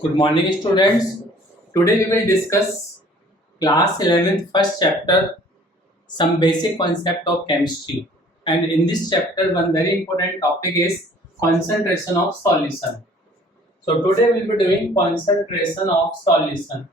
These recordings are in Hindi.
Good morning, students. Today we will discuss class 11th first chapter, some basic concept of chemistry. And in this chapter, one very important topic is concentration of solution. So today we will be doing concentration of solution.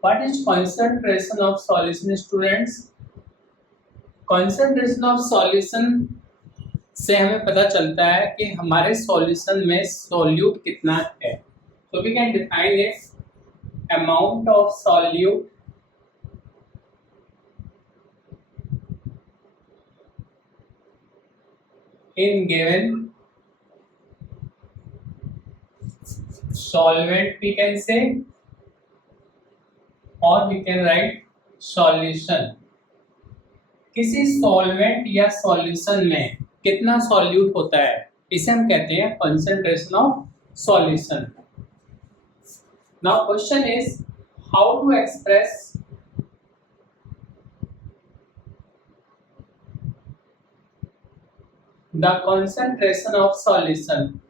What is concentration of solution, students? Concentration of solution से हमें पता चलता है कि हमारे सॉल्यूशन में सोल्यूट कितना है. So we can define it amount of solute in given solvent, we can say, or we can write solution. किसी सॉल्वेंट या सॉल्यूशन में कितना सॉल्यूट होता है, इसे हम कहते हैं concentration of solution. Now question is how to express the concentration of solution.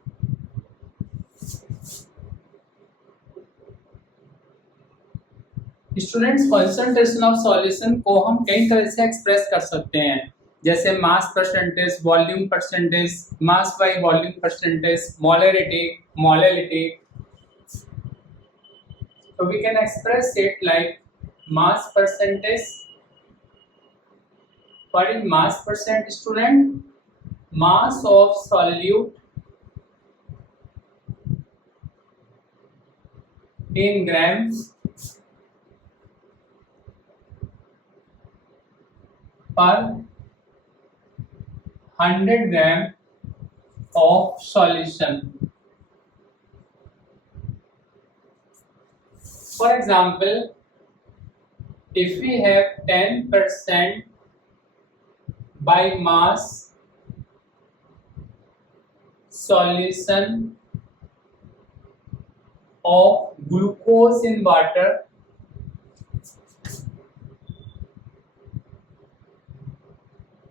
Students, concentration of solution को हम कई तरह से एक्सप्रेस कर सकते हैं, जैसे mass percentage, volume percentage, mass by volume percentage, molarity, molality. So we can express it like mass percentage. What is mass percent, student? Mass of solute in grams per 100 gram of solution. For example, if we have 10% by mass solution of glucose in water,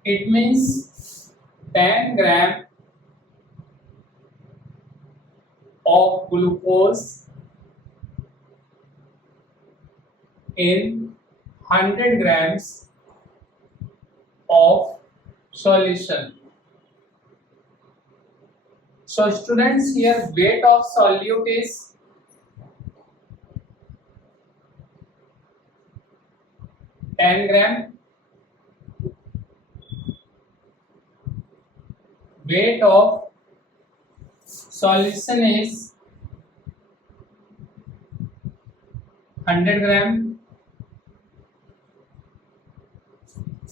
it means 10 gram of glucose in 100 grams of solution. So students, here weight of solute is 10 gram. Weight of solution is 100 gram.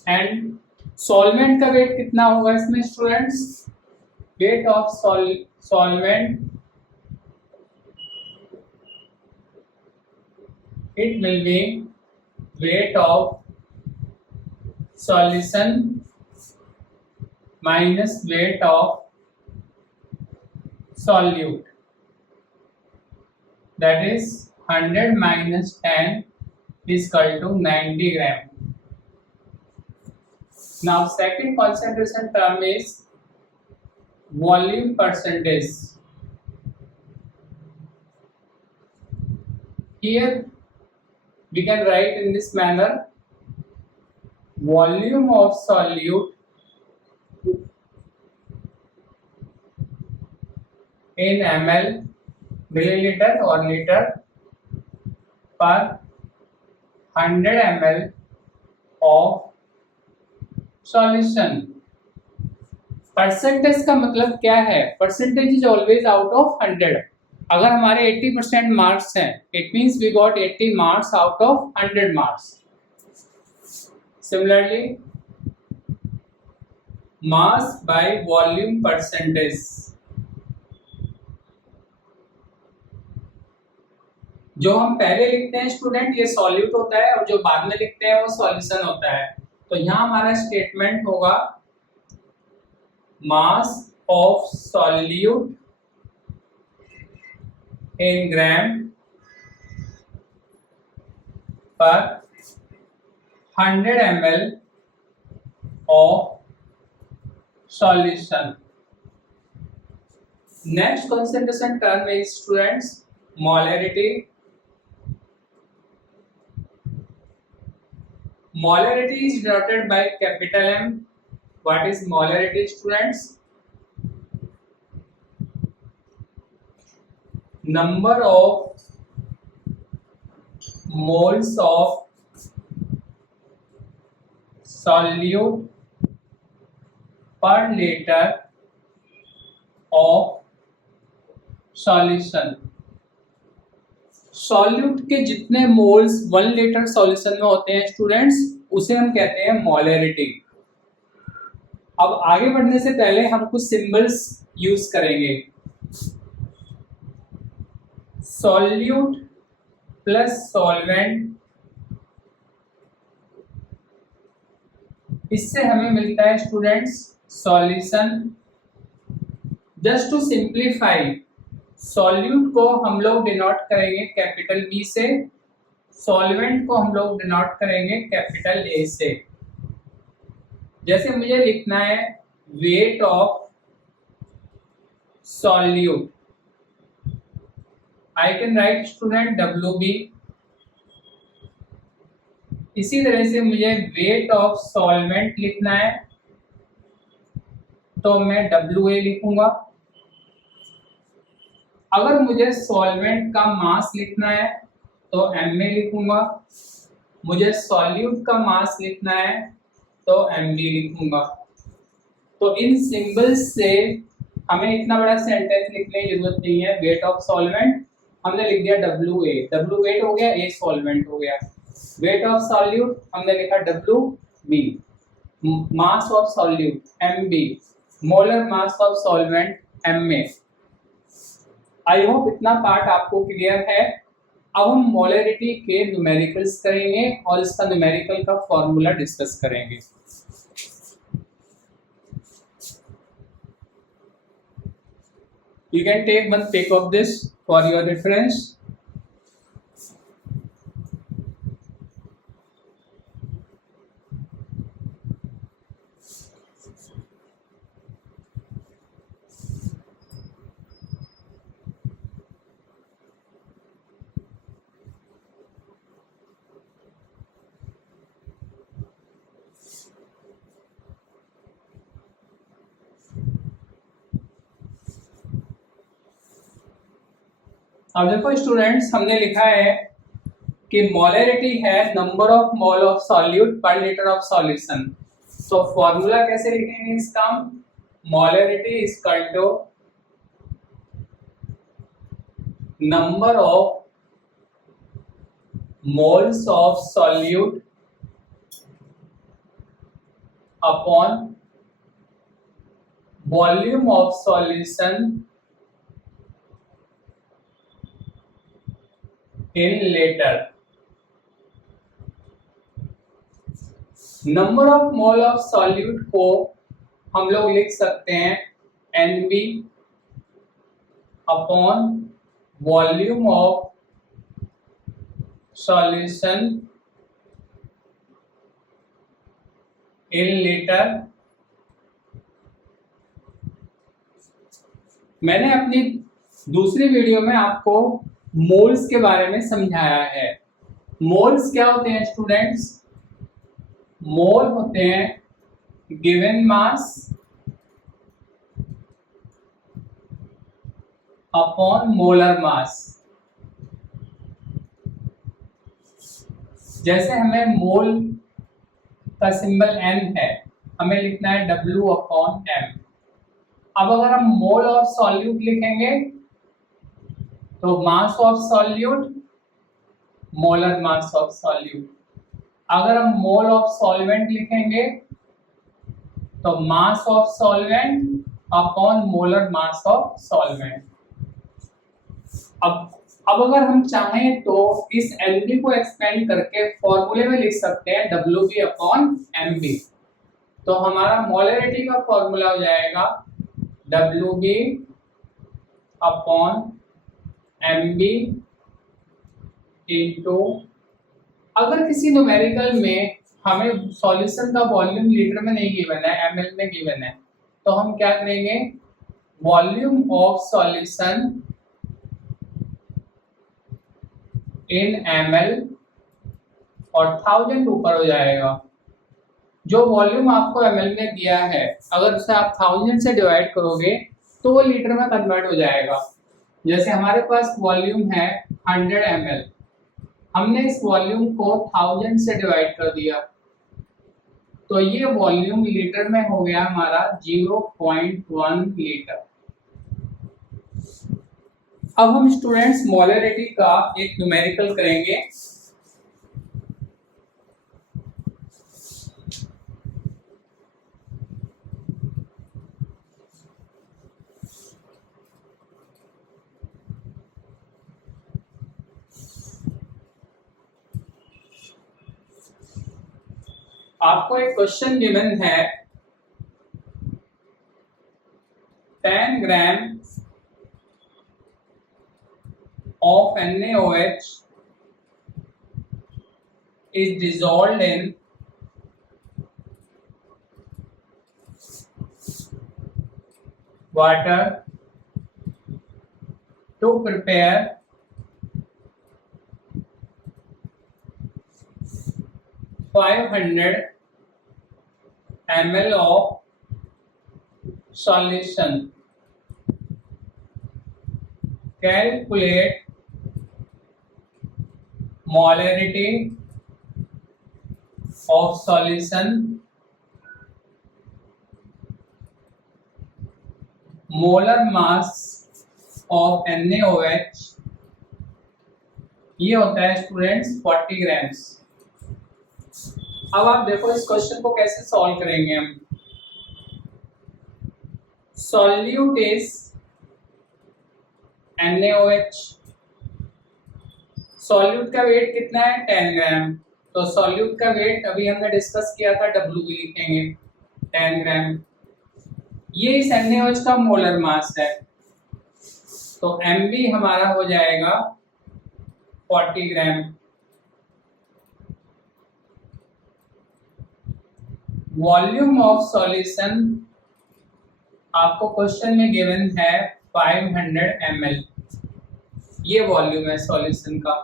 And solvent का वेट कितना होगा इसमें students? Weight of solvent, it will be weight of solution minus weight of solute, that is 100 minus 10 is equal to 90 gram. Now second concentration term is volume percentage. Here we can write in this manner: volume of solute in ml, milliliter or liter per 100 ml of solution. Percentage का मतलब क्या है? Percentage is always out of 100. अगर हमारे 80% मार्क्स हैं, it means we got 80 marks out of 100 marks. Similarly mass by volume percentage, जो हम पहले लिखते हैं स्टूडेंट, ये सॉल्यूट होता है, और जो बाद में लिखते हैं वो सॉल्यूशन होता है. तो यहाँ हमारा स्टेटमेंट होगा मास ऑफ सॉल्यूट इन ग्राम पर 100 ml of solution. Next concentration term is, students, molarity. Molarity is denoted by capital M. What is molarity, students? Number of moles of solute per liter of solution. Solute के जितने मोल्स 1 लीटर सॉल्यूशन में होते हैं स्टूडेंट्स, उसे हम कहते हैं मोलैरिटी। अब आगे बढ़ने से पहले हम कुछ सिंबल्स यूज करेंगे। सॉल्यूट प्लस सॉल्वेंट, इससे हमें मिलता है students solution. Just to simplify, solute को हम लोग डिनोट करेंगे कैपिटल बी से, सॉल्वेंट को हम लोग डिनोट करेंगे कैपिटल ए से। जैसे मुझे लिखना है wait of solute, I can write student WB। इसी तरह से मुझे वेट ऑफ सॉल्वेंट लिखना है तो मैं WA लिखूंगा। अगर मुझे सॉल्वेंट का मास लिखना है तो MA लिखूंगा, मुझे सॉल्यूट का मास लिखना है तो MB लिखूंगा। तो इन सिंबल्स से हमें इतना बड़ा सेंटेंस लिखने की जरूरत नहीं है। वेट ऑफ सॉल्वेंट हमने लिख दिया WA, W वेट हो गया, A सॉल्वेंट हो गया। वेट ऑफ सॉल्यूट हमने लिखा WB, mass of solute MB, molar mass of solvent MA। I hope इतना पार्ट आपको क्लियर है। अब हम मोलैरिटी के न्यूमेरिकल्स करेंगे और इसका न्यूमेरिकल का फॉर्मूला डिस्कस करेंगे। You can take one pic of this for your reference. अब देखो स्टूडेंट्स, हमने लिखा है कि मोलैरिटी है number of mole of solute per litre of solution. तो फॉर्मूला कैसे लिखेंगे इसका? Molarity is equal to number of moles of solute upon volume of solution in litre. Number of mole of solute को हम लोग लिख सकते हैं NB upon volume of solution in litre. मैंने अपनी दूसरी वीडियो में आपको मोल्स के बारे में समझाया है। मोल्स क्या होते हैं स्टूडेंट्स? मोल होते हैं गिवन मास अपॉन मोलर मास। जैसे हमें मोल का सिंबल N है, हमें लिखना है W अपॉन M। अब अगर हम मोल ऑफ सॉल्यूट लिखेंगे तो मास of solute, molar mass of solute. अगर हम मोल ऑफ सॉल्वेंट लिखेंगे तो mass of solvent upon molar mass of solvent. अब अगर हम चाहें तो इस NB को एक्सपेंड करके फॉर्मूले में लिख सकते हैं WB अपॉन MB। तो हमारा मोलैरिटी का फॉर्मूला हो जाएगा WB अपॉन MB इंटू, अगर किसी न्यूमेरिकल में हमें सॉल्यूशन का वॉल्यूम लीटर में नहीं गिवन है, एमएल में गिवन है, तो हम क्या करेंगे, volume of solution in ML और 1000 ऊपर हो जाएगा। जो वॉल्यूम आपको एमएल में दिया है अगर उसे आप 1000 से डिवाइड करोगे तो वो लीटर में कन्वर्ट हो जाएगा। जैसे हमारे पास वॉल्यूम है 100 ml, हमने इस वॉल्यूम को 1000 से डिवाइड कर दिया तो ये वॉल्यूम लीटर में हो गया हमारा 0.1 लीटर। अब हम स्टूडेंट्स मोलरिटी का एक न्यूमेरिकल करेंगे। आपको एक क्वेश्चन गिवन है 10 ग्राम of NaOH is dissolved in water to prepare 500 ml of solution. Calculate molarity of solution, molar mass of NaOH, ये होता है स्टूडेंट्स 40 ग्राम्स। अब आप देखो इस क्वेश्चन को कैसे सॉल्व करेंगे हम। सॉल्यूट इज NaOH, सॉल्यूट का वेट कितना है 10 ग्राम, तो सॉल्यूट का वेट अभी हमने डिस्कस किया था W भी लिखेंगे 10 ग्राम। ये इस NaOH का मोलर मास है तो MB हमारा हो जाएगा 40 ग्राम। वॉल्यूम ऑफ सॉल्यूशन आपको क्वेश्चन में गिवन है 500 ml, ये वॉल्यूम है सॉल्यूशन का।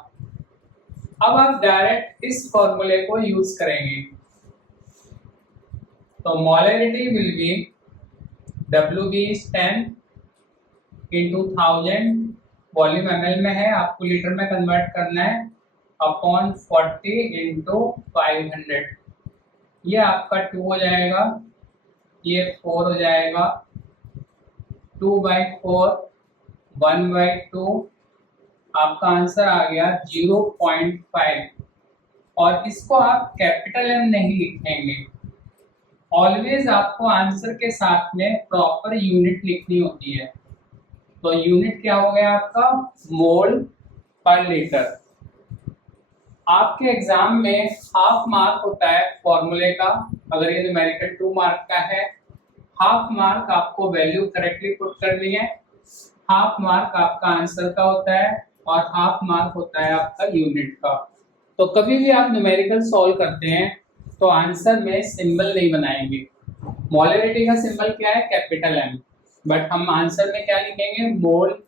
अब आप डायरेक्ट इस फॉर्मूले को यूज करेंगे तो molarity will be WB is 10 into 1000, volume ml में है, आपको लीटर में कन्वर्ट करना है, अपॉन 40 into 500, ये आपका 2 हो जाएगा, ये 4 हो जाएगा, 2/4 1/2, आपका आंसर आ गया 0.5। और इसको आप कैपिटल M नहीं लिखेंगे, ऑलवेज आपको आंसर के साथ में प्रॉपर यूनिट लिखनी होती है। तो यूनिट क्या हो गया आपका, मोल पर लीटर। आपके एग्जाम में हाफ मार्क होता है फॉर्मूले का, अगर ये न्यूमेरिकल 2 मार्क का है, हाफ मार्क आपको वैल्यू करेक्टली पुट करनी है, हाफ मार्क आपका आंसर का होता है और हाफ मार्क होता है आपका यूनिट का। तो कभी भी आप न्यूमेरिकल सॉल्व करते हैं तो आंसर में सिंबल नहीं बनाएंगे। मोलरिटी का सिंबल क्या है, कैपिटल M, बट हम आंसर में क्या लिखेंगे, mole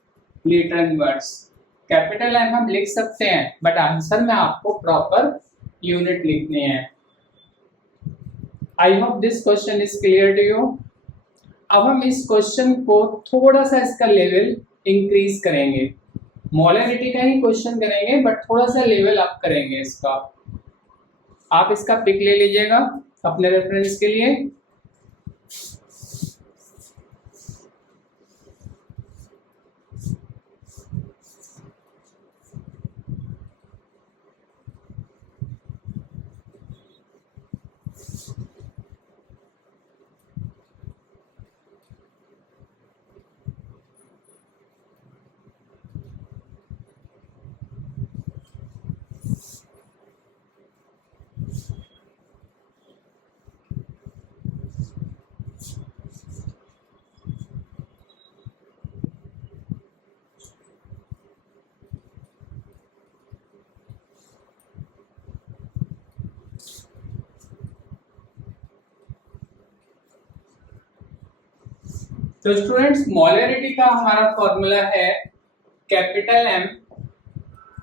litre inverse. Capital M हम लिख सकते हैं बट आंसर में आपको प्रॉपर यूनिट लिखनी है। I hope this question is clear to you. अब हम इस क्वेश्चन को थोड़ा सा इसका लेवल इंक्रीज करेंगे, मोलरिटी का ही क्वेश्चन करेंगे बट थोड़ा सा लेवल अप करेंगे इसका। आप इसका पिक ले लीजिएगा अपने रेफरेंस के लिए। तो स्टूडेंट्स मोलरिटी का हमारा फॉर्मूला है capital M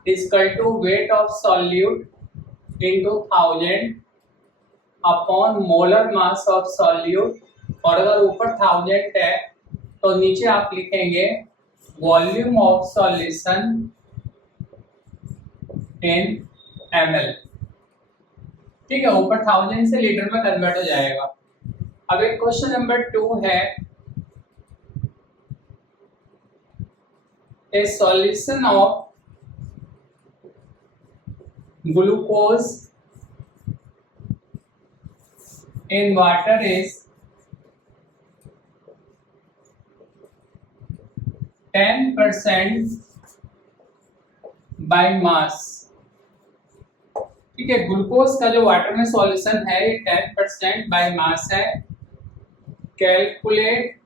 equal to weight of solute into 1000 upon molar mass of solute, और अगर ऊपर 1000 है तो नीचे आप लिखेंगे volume of solution in ml। ठीक है, ऊपर 1000 से लीटर में कन्वर्ट हो जाएगा। अब एक क्वेश्चन नंबर 2 है, a solution of glucose in water is 10% by mass। ठीक है, ग्लूकोज का जो वाटर में सॉल्यूशन है ये 10% बाय मास है। कैलकुलेट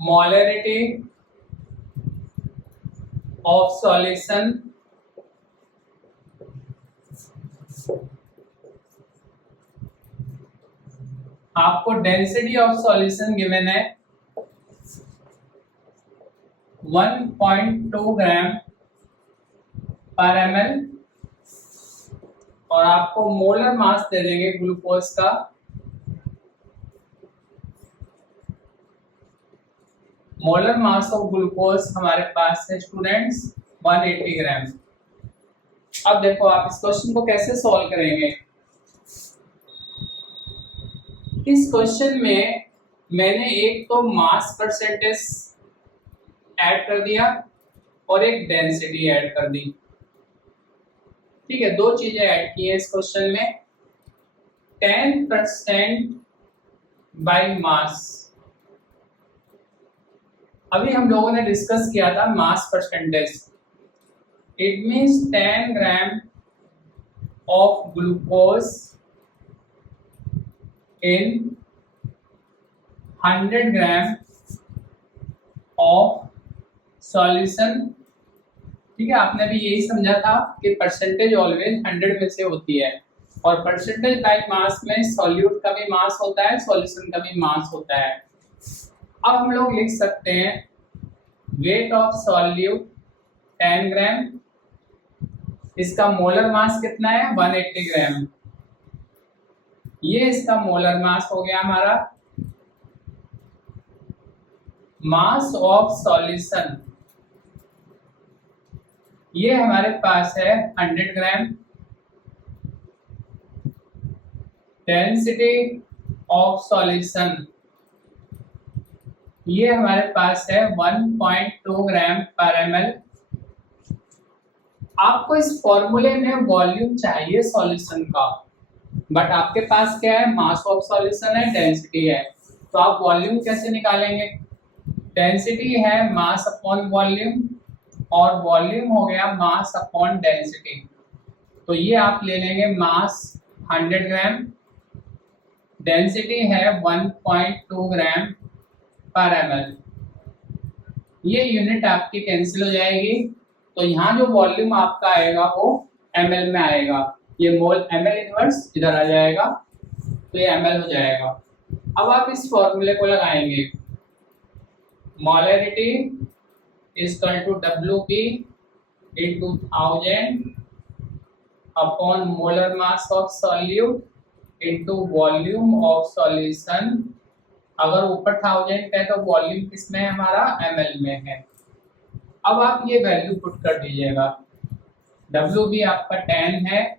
मोलरिटी ऑफ सॉल्यूशन आपको डेंसिटी ऑफ सॉल्यूशन गिवन है 1.2 ग्राम पर ml, और आपको मोलर मास दे देंगे ग्लूकोज का मोलर मास ऑफ ग्लूकोज हमारे पास है स्टूडेंट्स 180 ग्राम। अब देखो आप इस क्वेश्चन को कैसे सॉल्व करेंगे। इस क्वेश्चन में मैंने एक तो मास परसेंटेज ऐड कर दिया और एक डेंसिटी ऐड कर दी। ठीक है, दो चीजें ऐड की है इस क्वेश्चन में। 10% बाय मास, अभी हम लोगों ने डिस्कस किया था mass percentage. It means 10 gram of glucose in 100 gram of solution. ठीक है, आपने भी यही समझा था कि परसेंटेज ऑलवेज 100 में से होती है, और परसेंटेज बाय मास में सॉल्यूट का भी मास होता है, सॉल्यूशन का भी मास होता है। अब हम लोग लिख सकते हैं वेट ऑफ सॉल्यूट 10 ग्राम, इसका मोलर मास कितना है 180 ग्राम, ये इसका मोलर मास हो गया हमारा। मास ऑफ सॉल्यूशन ये हमारे पास है 100 ग्राम। डेंसिटी ऑफ सॉल्यूशन ये हमारे पास है 1.2 ग्राम पर ml। आपको इस फॉर्मूले में वॉल्यूम चाहिए सॉल्यूशन का, बट आपके पास क्या है, मास ऑफ सॉल्यूशन है, डेंसिटी है, तो आप वॉल्यूम कैसे निकालेंगे। डेंसिटी है मास अपॉन वॉल्यूम, और वॉल्यूम हो गया मास अपॉन डेंसिटी। तो ये आप ले लेंगे मास 100 ग्राम, डेंसिटी है 1.2 ग्राम पर ml। ये यूनिट आपकी कैंसिल हो जाएगी, तो यहाँ जो वॉल्यूम आपका आएगा वो ml में आएगा। ये मोल ml इनवर्स इधर आ जाएगा, तो ये ml हो जाएगा। अब आप इस फॉर्मूले को लगाएंगे, molarity equal to WP into 1000 upon molar mass of solute into volume of solution. अगर ऊपर 1000 है तो वॉल्यूम किसमें है हमारा, ml में है। अब आप ये वैल्यू पुट कर दीजिएगा, WB आपका 10 है,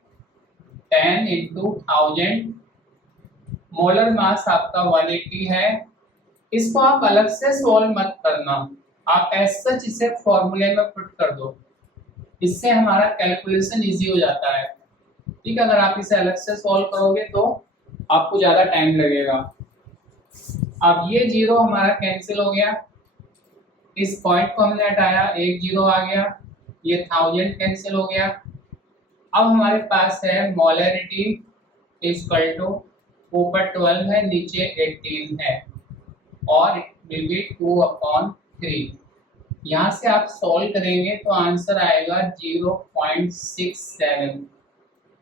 10 इंटू 1000, मोलर मास आपका 180 है। इसको आप अलग से सॉल्व मत करना, आप ऐसा सच इसे फॉर्मूले में पुट कर दो, इससे हमारा कैलकुलेशन इजी हो जाता है। ठीक है, अगर आप इसे अलग से सॉल्व करोगे तो आपको ज़्यादा टाइम लगेगा। अब ये जीरो हमारा कैंसिल हो गया, इस पॉइंट को हमने हटाया, एक जीरो आ गया, ये 1000 कैंसिल हो गया। अब हमारे पास है मोलरिटी इक्वल टू ऊपर 12 है, नीचे 18 है, और इट विल बी 2/3। यहाँ से आप सॉल्व करेंगे तो आंसर आएगा 0.67,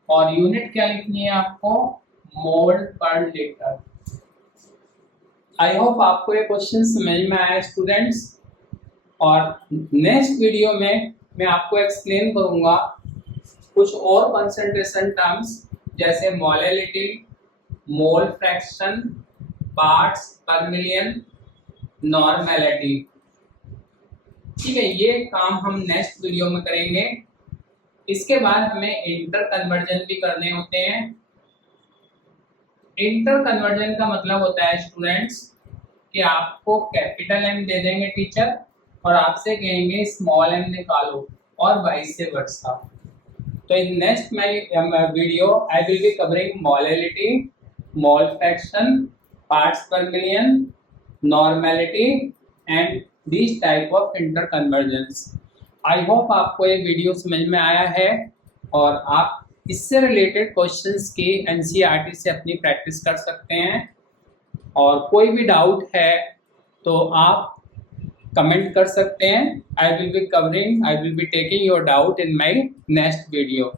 और यूनिट क्या लिखनी है आपको, मोल पर लीटर। आई होप आपको ये क्वेश्चन समझ में आया स्टूडेंट्स। और नेक्स्ट वीडियो में मैं आपको एक्सप्लेन करूंगा कुछ और कंसंट्रेशन टर्म्स जैसे मोलैलिटी, मोल फ्रैक्शन, पार्ट्स पर मिलियन, नॉर्मेलिटी। ठीक है, ये काम हम नेक्स्ट वीडियो में करेंगे। इसके बाद हमें इंटर कन्वर्जन भी करने होते हैं। इंटर कन्वर्जन का मतलब होता है स्टूडेंट्स कि आपको कैपिटल एम दे देंगे टीचर और आपसे कहेंगे स्मॉल एम निकालो और वाइस वर्सा। तो in next my video I will be covering molality, mole fraction, parts पर million, normality and this type of interconversion. I hope आपको ये वीडियो समझ में आया है और आप इससे रिलेटेड क्वेश्चंस की एनसीईआरटी से अपनी प्रैक्टिस कर सकते हैं। और कोई भी डाउट है तो आप कमेंट कर सकते हैं। आई will be taking your doubt in my next video.